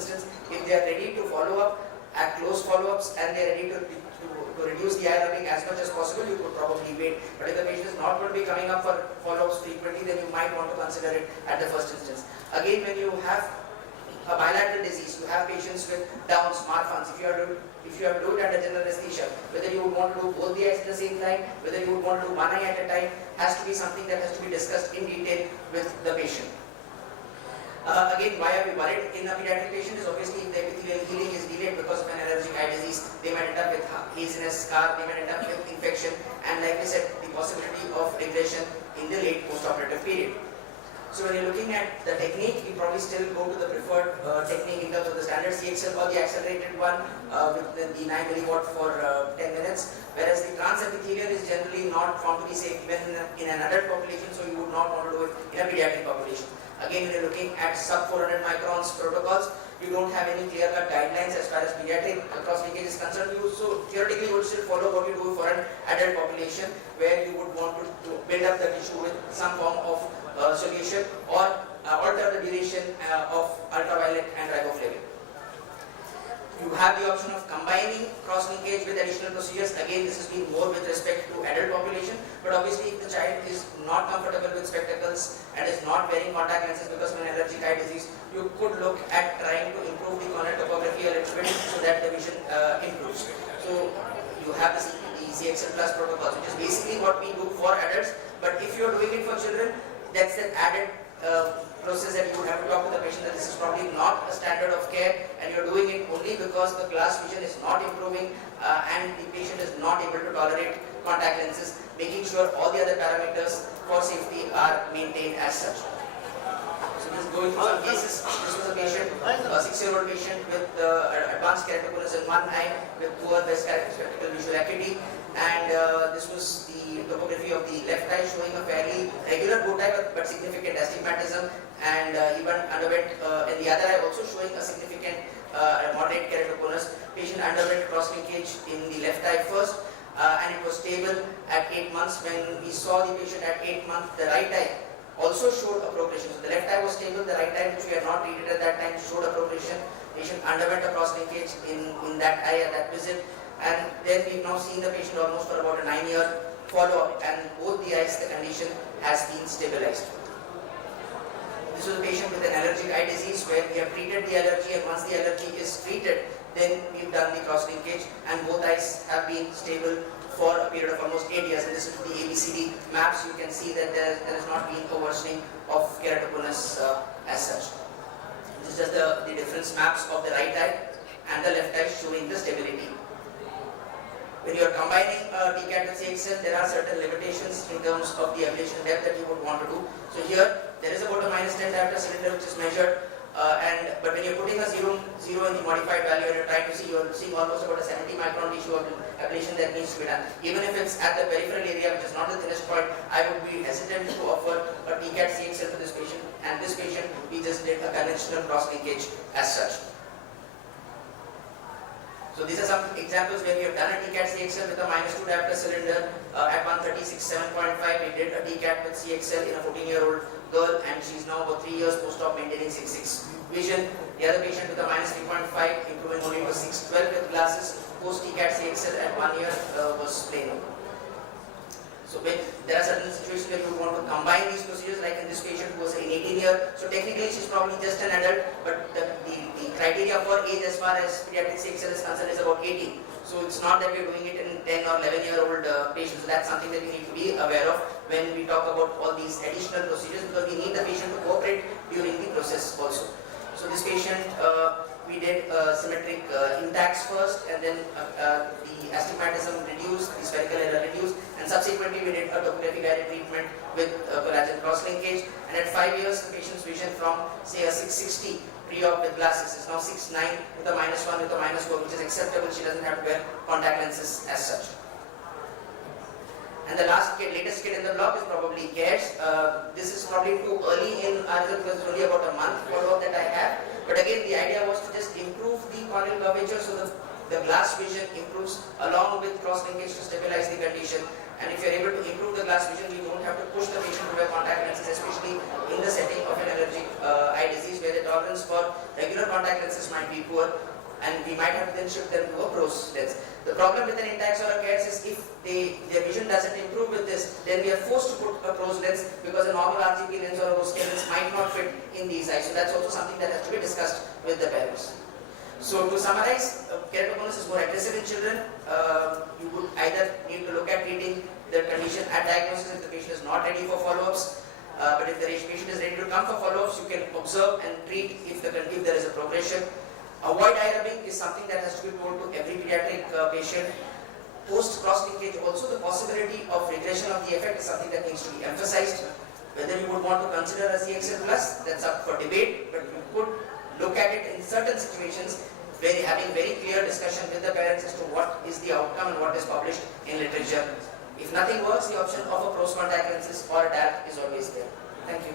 instance, if they are ready to follow up at close follow-ups and they are ready to reduce the eye rubbing as much as possible, you could probably wait. But if the patient is not going to be coming up for follow-ups frequently, then you might want to consider it at the first instance. Again, when you have a bilateral disease, you have patients with Downs, Marfan's, if you have looked at a general anesthesia, whether you would want to do both the eyes at the same time, whether you would want to do one eye at a time, has to be something that has to be discussed in detail with the patient. Again, why are we worried in a pediatric patient is obviously if the epithelial healing is delayed because of an allergic eye disease, they might end up with haziness, scar, they might end up with infection, and like I said, the possibility of regression in the late postoperative period. So when you're looking at the technique, we probably still go to the preferred technique in terms of the standard CXL or the accelerated one with the 9 milliwatt for 10 minutes, whereas the transepithelial is generally not found to be safe even in an adult population, so you would not want to do it in a pediatric population. Again, when you're looking at sub 400 microns protocols, you don't have any clear-cut guidelines as far as pediatric cross-linkage is concerned. You so theoretically would still follow what you do for an adult population, where you would want to build up the tissue with some form of solution or alter the duration of ultraviolet and riboflavin. You have the option of combining cross-linkage with additional procedures. Again, this has been more with respect to adult population, but obviously if the child is not comfortable with spectacles and is not wearing contact lenses because of an allergic eye disease, you could look at trying to improve the corneal topography a little bit so that the vision improves. So you have the CXL plus protocols, which is basically what we do for adults, but if you're doing it for children, that's an added process that you would have to talk to the patient that this is probably not a standard of care and you're doing it only because the glass vision is not improving and the patient is not able to tolerate contact lenses, making sure all the other parameters for safety are maintained as such. So this is going through some cases. This was a patient, a 6-year-old patient with advanced keratoconus in one eye with poor best spectacle visual acuity, and this was the topography of the left eye showing a fairly regular bow tie but significant astigmatism, and even underwent in the other eye also showing a significant moderate keratoconus. Patient underwent cross-linkage in the left eye first, and it was stable at 8 months. When we saw the patient at 8 months, the right eye also showed a progression. So the left eye was stable, the right eye, which we had not treated at that time, showed a progression. Patient underwent a cross-linkage in that eye at that visit, and then we've now seen the patient almost for about a 9-year follow-up, and both the eyes, the condition has been stabilized. This was a patient with an allergic eye disease where we have treated the allergy, and once the allergy is treated, then we've done the cross-linkage, and both eyes have been stable for a period of almost 8 years. And this is the ABCD maps. You can see that there has not been a worsening of keratoconus as such. This is just the difference maps of the right eye and the left eye showing the stability. When you are combining TCAT with CXL, there are certain limitations in terms of the ablation depth that you would want to do. So here, there is about a -10 diameter cylinder which is measured, but when you're putting a 0 in the modified value and you're trying to see, you're seeing almost about a 70 micron tissue ablation that needs to be done. Even if it's at the peripheral area, which is not the thinnest point, I would be hesitant to offer a TCAT CXL to this patient, and this patient, we just did a conventional cross-linkage as such. So these are some examples where we have done a TCAT CXL with a -2 diameter cylinder at 136 7.5. We did a TCAT with CXL in a 14-year-old girl, and she's now about 3 years post-op maintaining 6.6 vision. The other patient with a -3.5, improving only to 6.12 with glasses. Post TCAT CXL at 1 year was plain. So there are certain situations where you want to combine these procedures, like in this patient who was in 18-year. So technically she's probably just an adult, but the criteria for age as far as pediatric CXL is concerned is about 18. So it's not that we're doing it in 10 or 11-year-old patients. That's something that we need to be aware of when we talk about all these additional procedures, because we need the patient to cooperate during the process also. So this patient, we did symmetric intacts first, and then the astigmatism reduced, the spherical error reduced, and subsequently we did a topography guided treatment with collagen cross-linkage. And at 5 years, the patient's vision from, say, a 660 pre-op with glasses is now 6.9 with a -1 with a -4, which is acceptable. She doesn't have to wear contact lenses as such. And the latest kid in the block is probably CARES. This is probably too early in our result because it's only about a month follow-up that I have. But again, the idea was to just improve the corneal curvature so the glass vision improves along with cross-linkage to stabilize the condition. And if you are able to improve the glass vision, we don't have to push the patient to wear contact lenses, especially in the setting of an allergic eye disease where the tolerance for regular contact lenses might be poor, and we might have to then shift them to a prose lens. The problem with an intact or a CATS is if their vision doesn't improve with this, then we are forced to put a prose lens because a normal RGP lens or a rose lens might not fit in these eyes. So that's also something that has to be discussed with the parents. So to summarize, keratoconus is more aggressive in children. You would either need to look at treating the condition at diagnosis if the patient is not ready for follow-ups. But if the patient is ready to come for follow-ups, you can observe and treat if there is a progression. Avoid eye rubbing is something that has to be told to every pediatric patient. Post cross-linkage also, the possibility of regression of the effect is something that needs to be emphasized. Whether you would want to consider a CXL plus, that's up for debate, but you could look at it in certain situations where having very clear discussion with the parents as to what is the outcome and what is published in literature. If nothing works, the option of a prose contact lenses or a DALC is always there. Thank you.